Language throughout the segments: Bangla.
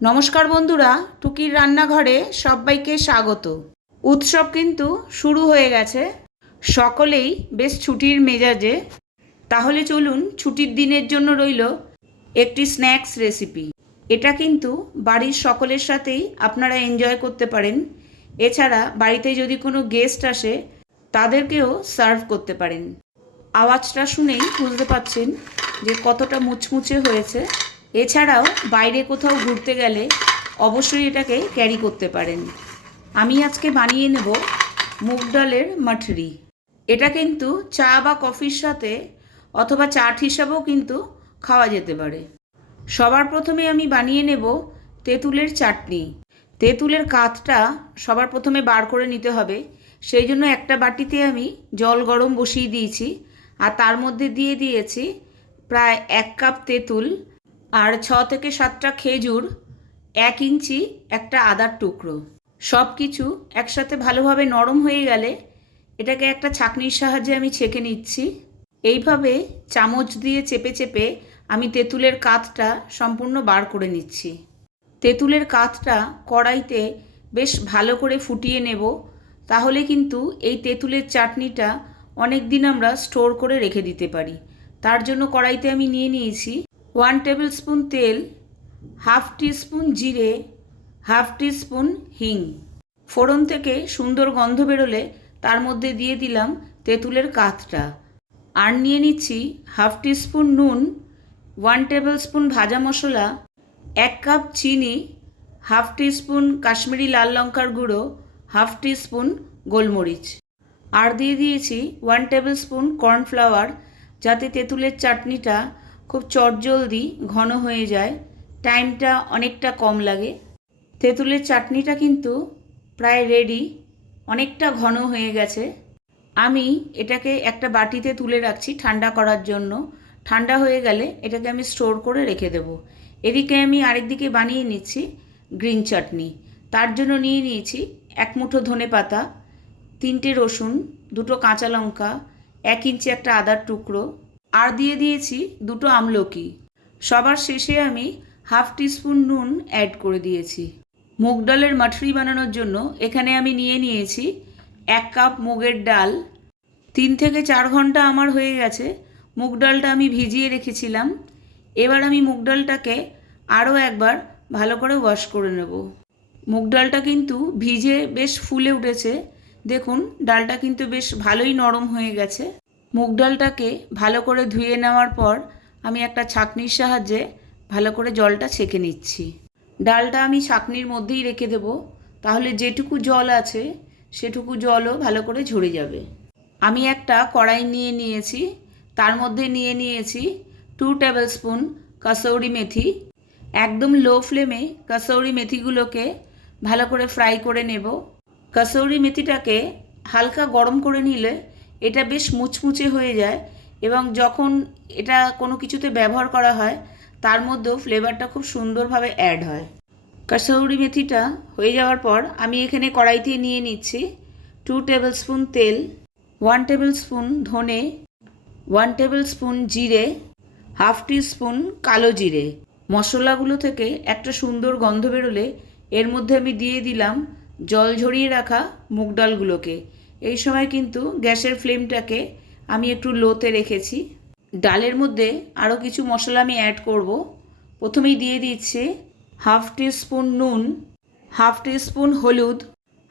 নমস্কার বন্ধুরা, টুকির রান্নাঘরে সবাইকে স্বাগত। উৎসব কিন্তু শুরু হয়ে গেছে, সকলেই বেশ ছুটির মেজাজে। তাহলে চলুন, ছুটির দিনের জন্য রইল একটি স্ন্যাক্স রেসিপি। এটা কিন্তু বাড়ির সকলের সাথেই আপনারা এনজয় করতে পারেন। এছাড়া বাড়িতে যদি কোনো গেস্ট আসে তাদেরকেও সার্ভ করতে পারেন। আওয়াজটা শুনেই বুঝতে পারছেন যে কতটা মুচমুচে হয়েছে। এছাড়াও বাইরে কোথাও ঘুরতে গেলে অবশ্যই এটাকে ক্যারি করতে পারেন। আমি আজকে বানিয়ে নেব মুগ ডালের মাঠরি। এটা কিন্তু চা বা কফির সাথে অথবা চাট হিসাবেও কিন্তু খাওয়া যেতে পারে। সবার প্রথমে আমি বানিয়ে নেব তেঁতুলের চাটনি। তেঁতুলের কাতটা সবার প্রথমে বার করে নিতে হবে। সেই জন্য একটা বাটিতে আমি জল গরম বসিয়ে দিয়েছি, আর তার মধ্যে দিয়ে দিয়েছি প্রায় 1 কাপ তেঁতুল, আর 6 থেকে 7টা খেজুর, 1 ইঞ্চি একটা আদার টুকরো। সব কিছু একসাথে ভালোভাবে নরম হয়ে গেলে এটাকে একটা ছাঁকনির সাহায্যে আমি ছেঁকে নিচ্ছি। এইভাবে চামচ দিয়ে চেপে চেপে আমি তেঁতুলের কাতটা সম্পূর্ণ বার করে নিচ্ছি। তেঁতুলের কাতটা কড়াইতে বেশ ভালো করে ফুটিয়ে নেব, তাহলে কিন্তু এই তেঁতুলের চাটনিটা অনেক দিন আমরা স্টোর করে রেখে দিতে পারি। তার জন্য কড়াইতে আমি নিয়ে নিয়েছি 1 টেবিল স্পুন তেল, 1/2 টিস্পুন জিরে, 1/2 টিস্পুন হিং। ফোড়ন থেকে সুন্দর গন্ধ বেরোলে তার মধ্যে দিয়ে দিলাম তেঁতুলের কাতটা। আর নিয়ে নিচ্ছি 1/2 টিস্পুন নুন, 1 টেবিল স্পুন ভাজা মশলা, 1 কাপ চিনি, 1/2 টিস্পুন কাশ্মীরি লাল লঙ্কার গুঁড়ো, 1/2 টিস্পুন গোলমরিচ। আর দিয়ে দিয়েছি 1 টেবিল স্পুন কর্নফ্লাওয়ার, যাতে তেঁতুলের চাটনিটা খুব চটজলদি ঘন হয়ে যায়, টাইমটা অনেকটা কম লাগে। তেঁতুলের চাটনিটা কিন্তু প্রায় রেডি, অনেকটা ঘন হয়ে গেছে। আমি এটাকে একটা বাটিতে তুলে রাখছি ঠান্ডা করার জন্য। ঠান্ডা হয়ে গেলে এটাকে আমি স্টোর করে রেখে দেব। এদিকে আমি আরেকদিকে বানিয়ে নিচ্ছি গ্রিন চাটনি। তার জন্য নিয়ে নিয়েছি 1 মুঠো ধনেপাতা, 3টে রসুন, 2টো কাঁচা লঙ্কা, 1 ইঞ্চি একটা আদার টুকরো, আর দিয়ে দিয়েছি 2টো আমলকি। সবার শেষে আমি 1/2 টিস্পুন নুন অ্যাড করে দিয়েছি। মুগ ডালের মাঠরি বানানোর জন্য এখানে আমি নিয়ে নিয়েছি 1 কাপ মুগের ডাল। 3 থেকে 4 ঘন্টা আমার হয়ে গেছে। মুগ ডালটা আমি ভিজিয়ে রেখেছিলাম। এবার আমি মুগ ডালটাকে আরও একবার ভালো করে ওয়াশ করে নেব। মুগ ডালটা কিন্তু ভিজে বেশ ফুলে উঠেছে। দেখুন, ডালটা কিন্তু বেশ ভালোই নরম হয়ে গেছে। মুগ ডালটাকে ভালো করে ধুয়ে নেওয়ার পর আমি একটা ছাঁকনির সাহায্যে ভালো করে জলটা ছেঁকে নিচ্ছি। ডালটা আমি ছাঁকনির মধ্যেই রেখে দেব, তাহলে যেটুকু জল আছে সেটুকু জলও ভালো করে ঝরে যাবে। আমি একটা কড়াই নিয়ে নিয়েছি, তার মধ্যে নিয়ে নিয়েছি 2 টেবিল স্পুন কাসৌরি মেথি। একদম লো ফ্লেমে কাসৌরি মেথিগুলোকে ভালো করে ফ্রাই করে নেব। কাসৌরি মেথিটাকে হালকা গরম করে নিলে এটা বেশ মুচমুচে হয়ে যায়, এবং যখন এটা কোনো কিছুতে ব্যবহার করা হয় তার মধ্যেও ফ্লেভারটা খুব সুন্দরভাবে অ্যাড হয়। কাসৌরি মেথিটা হয়ে যাওয়ার পর আমি এখানে কড়াইতে নিয়ে নিচ্ছি 2 টেবিল স্পুন তেল, 1 টেবিল স্পুন ধনে, 1 টেবিল স্পুন জিরে, 1/2 টিস্পুন কালো জিরে। মশলাগুলো থেকে একটা সুন্দর গন্ধ বেরোলে এর মধ্যে আমি দিয়ে দিলাম জল ঝরিয়ে রাখা মুগ ডালগুলোকে। এই সময় কিন্তু গ্যাসের ফ্লেমটাকে আমি একটু লোতে রেখেছি। ডালের মধ্যে আরও কিছু মশলা আমি অ্যাড করব। প্রথমেই দিয়ে দিচ্ছি 1/2 টিস্পুন নুন, 1/2 টিস্পুন হলুদ,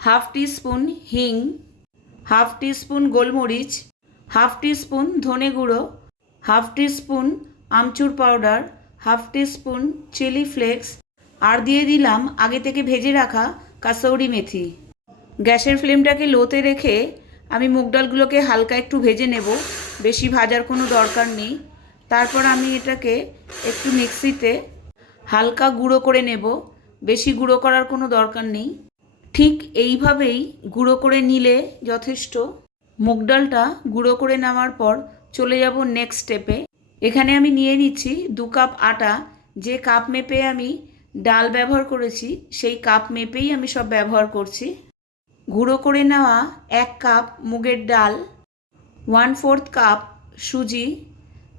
1/2 টিস্পুন হিং, 1/2 টিস্পুন গোলমরিচ, 1/2 টিস্পুন ধনে গুঁড়ো, 1/2 টিস্পুন আমচুর পাউডার, 1/2 টিস্পুন চিলি ফ্লেক্স, আর দিয়ে দিলাম আগে থেকে ভেজে রাখা কাসৌরি মেথি। গ্যাসের ফ্লেমটাকে লোতে রেখে আমি মুগ ডালগুলোকে হালকা একটু ভেজে নেব, বেশি ভাজার কোনো দরকার নেই। তারপর আমি এটাকে একটু মিক্সিতে হালকা গুঁড়ো করে নেব, বেশি গুঁড়ো করার কোনো দরকার নেই। ঠিক এইভাবেই গুঁড়ো করে নিলে যথেষ্ট। মুগ ডালটা গুঁড়ো করে নেওয়ার পর চলে যাব নেক্সট স্টেপে। এখানে আমি নিয়ে নিচ্ছি 2 কাপ আটা। যে কাপ মেপে আমি ডাল ব্যবহার করেছি সেই কাপ মেপেই আমি সব ব্যবহার করছি। গুঁড়ো করে নেওয়া 1 কাপ মুগের ডাল, 1/4 কাপ সুজি,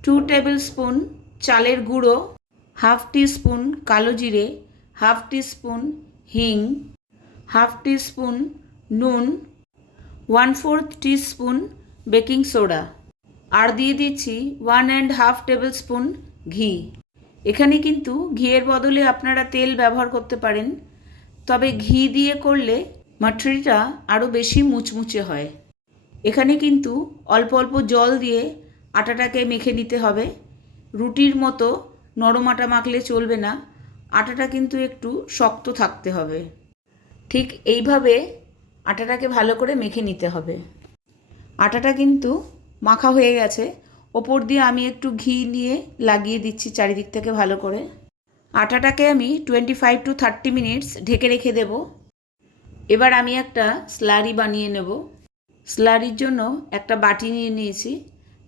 2 টেবিল স্পুন চালের গুঁড়ো, 1/2 টিস্পুন কালো জিরে, হাফ টিস্পুন হিং, হাফ টিস্পুন নুন, 1/4 টিস্পুন বেকিং সোডা, আর দিয়ে দিচ্ছি 1.5 টেবিল স্পুন ঘি। এখানে কিন্তু ঘিয়ের বদলে আপনারা তেল ব্যবহার করতে পারেন, তবে ঘি দিয়ে করলে মাটরিটা আরও বেশি মুচমুচে হয়। এখানে কিন্তু অল্প অল্প জল দিয়ে আটাটাকে মেখে নিতে হবে। রুটির মতো নরম আটা মাখলে চলবে না, আটাটা কিন্তু একটু শক্ত থাকতে হবে। ঠিক এইভাবে আটাটাকে ভালো করে মেখে নিতে হবে। আটাটা কিন্তু মাখা হয়ে গেছে। ওপর দিয়ে আমি একটু ঘি নিয়ে লাগিয়ে দিচ্ছি চারিদিক থেকে ভালো করে। আটাটাকে আমি 25 to 30 মিনিটস ঢেকে রেখে দেব। এবার আমি একটা স্লারি বানিয়ে নেব। স্লারির জন্য একটা বাটি নিয়ে নিয়েছি,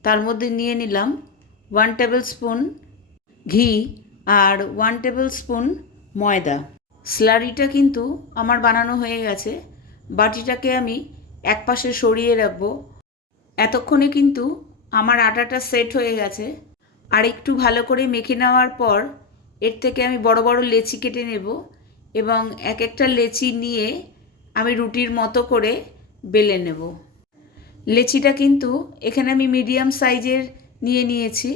তার মধ্যে নিয়ে নিলাম 1 টেবিল স্পুন ঘি আর 1 টেবিল স্পুন ময়দা। স্লারিটা কিন্তু আমার বানানো হয়ে গেছে। বাটিটাকে আমি একপাশে সরিয়ে রাখবো। এতক্ষণে কিন্তু আমার আটাটা সেট হয়ে গেছে। আর একটু ভালো করে মেখে নেওয়ার পর এর থেকে আমি বড় বড় লেচি কেটে নেব এবং এক একটা লেচি নিয়ে আমি রুটির মতো করে বেলে নেব। লেচিটা কিন্তু এখানে আমি মিডিয়াম সাইজের নিয়ে নিয়েছি।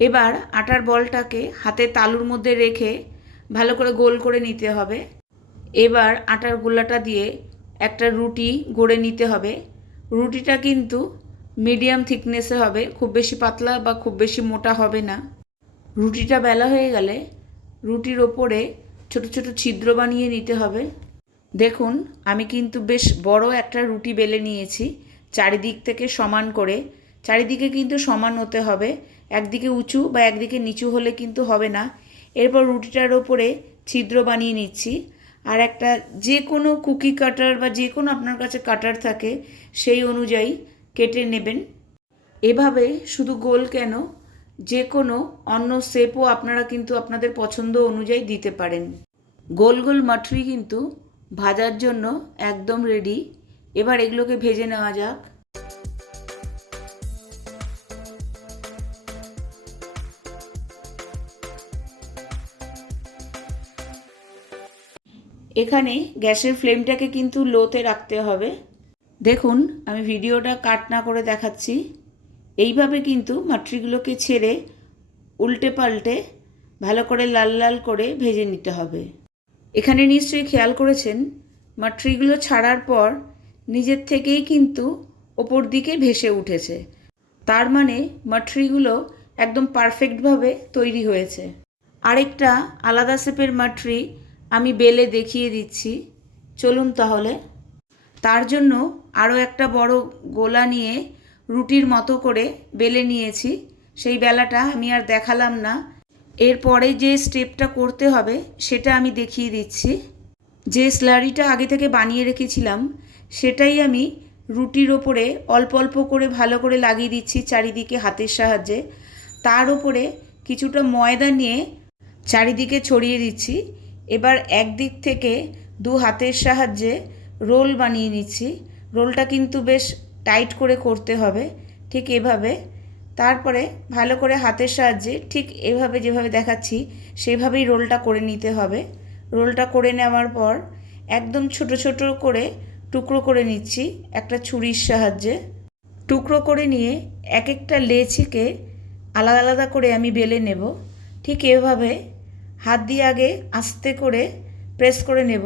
এবার আটার বলটাকে হাতে তালুর মধ্যে রেখে ভালো করে গোল করে নিতে হবে। এবার আটার গোলাটা দিয়ে একটা রুটি গড়ে নিতে হবে। রুটিটা কিন্তু মিডিয়াম থিকনেসে হবে, খুব বেশি পাতলা বা খুব বেশি মোটা হবে না। রুটিটা বেলা হয়ে গেলে রুটির ওপরে ছোট ছোট ছিদ্র বানিয়ে নিতে হবে। দেখুন আমি কিন্তু বেশ বড় একটা রুটি বেলে নিয়েছি, চারিদিক থেকে সমান করে। চারিদিকে কিন্তু সমান হতে হবে, একদিকে উঁচু বা একদিকে নিচু হলে কিন্তু হবে না। এরপর রুটিটার ওপরে ছিদ্র বানিয়ে নিচ্ছি। আর একটা যে কোনো কুকি কাটার বা যে কোনো আপনার কাছে কাটার থাকে সেই অনুযায়ী কেটে নেবেন। এভাবে শুধু গোল কেন, যে কোনো অন্য শেপও আপনারা কিন্তু আপনাদের পছন্দ অনুযায়ী দিতে পারেন। গোল গোল মাটরি কিন্তু ভাজার জন্য একদম রেডি। এবার এগুলোকে ভেজে নেওয়া যাক। এখানে গ্যাসের ফ্লেমটাকে কিন্তু লোতে রাখতে হবে। দেখুন আমি ভিডিওটা কাট না করে দেখাচ্ছি। এইভাবে কিন্তু মাটরিগুলোকে ছেড়ে উল্টে পাল্টে ভালো করে লাল লাল করে ভেজে নিতে হবে। এখানে নিশ্চয়ই খেয়াল করেছেন মাটরিগুলো ছাড়ার পর নিজের থেকেই কিন্তু ওপর দিকে ভেসে উঠেছে, তার মানে মাটরিগুলো একদম পারফেক্টভাবে তৈরি হয়েছে। আরেকটা আলাদা শেপের মাটরি আমি বেলে দেখিয়ে দিচ্ছি, চলুন তাহলে। তার জন্য আরও একটা বড় গোলা নিয়ে রুটির মতো করে বেলে নিয়েছি। সেই বেলাটা আমি আর দেখালাম না। এরপরে যে স্টেপটা করতে হবে সেটা আমি দেখিয়ে দিচ্ছি। যে স্লারিটা আগে থেকে বানিয়ে রেখেছিলাম সেটাই আমি রুটির ওপরে অল্প অল্প করে ভালো করে লাগিয়ে দিচ্ছি চারিদিকে হাতের সাহায্যে। তার ওপরে কিছুটা ময়দা নিয়ে চারিদিকে ছড়িয়ে দিচ্ছি। এবার একদিক থেকে দু হাতের সাহায্যে রোল বানিয়ে নিচ্ছি। রোলটা কিন্তু বেশ টাইট করে করতে হবে, ঠিক এভাবে। তারপরে ভালো করে হাতের সাহায্যে ঠিক এভাবে যেভাবে দেখাচ্ছি সেভাবেই রোলটা করে নিতে হবে। রোলটা করে নেওয়ার পর একদম ছোট ছোট করে টুকরো করে নিচ্ছি একটা ছুরির সাহায্যে। টুকরো করে নিয়ে এক একটা লেচিকে আলাদা আলাদা করে আমি বেলে নেব। ঠিক এভাবে হাত দিয়ে আগে আস্তে করে প্রেস করে নেব,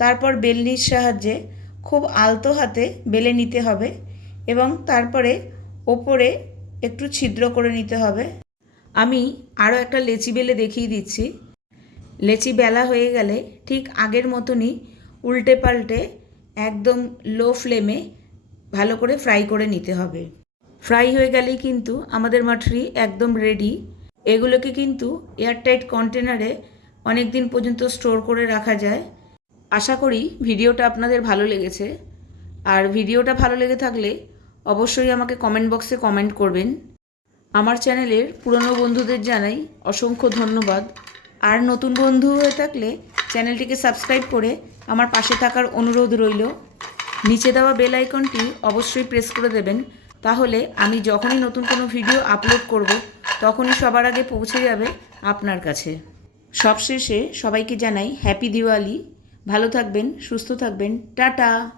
তারপর বেলনির সাহায্যে খুব আলতো হাতে বেলে নিতে হবে এবং তারপরে ওপরে একটু ছিদ্র করে নিতে হবে। আমি আরও একটা লেচি বেলে দেখিয়ে দিচ্ছি। লেচি বেলা হয়ে গেলে ঠিক আগের মতনই উল্টে পাল্টে একদম লো ফ্লেমে ভালো করে ফ্রাই করে নিতে হবে। ফ্রাই হয়ে গেলেই কিন্তু আমাদের মাটরি একদম রেডি। এগুলোকে কিন্তু এয়ারটাইট কন্টেনারে অনেক দিন পর্যন্ত স্টোর করে রাখা যায়। আশা করি ভিডিওটা আপনাদের ভালো লেগেছে। আর ভিডিওটা ভালো লেগে থাকলে অবশ্যই আমাকে কমেন্ট বক্সে কমেন্ট করবেন। আমার চ্যানেলের পুরনো বন্ধুদের জানাই অসংখ্য ধন্যবাদ। আর নতুন বন্ধু হয়ে থাকলে চ্যানেলটিকে সাবস্ক্রাইব করে আমার পাশে থাকার অনুরোধ রইল। নিচে দেওয়া বেল আইকনটি অবশ্যই প্রেস করে দেবেন, তাহলে আমি যখনই নতুন কোনো ভিডিও আপলোড করব তখনই সবার আগে পৌঁছে যাবে আপনার কাছে। সবশেষে সবাইকে জানাই হ্যাপি দিওয়ালি। ভালো থাকবেন, সুস্থ থাকবেন, টাটা।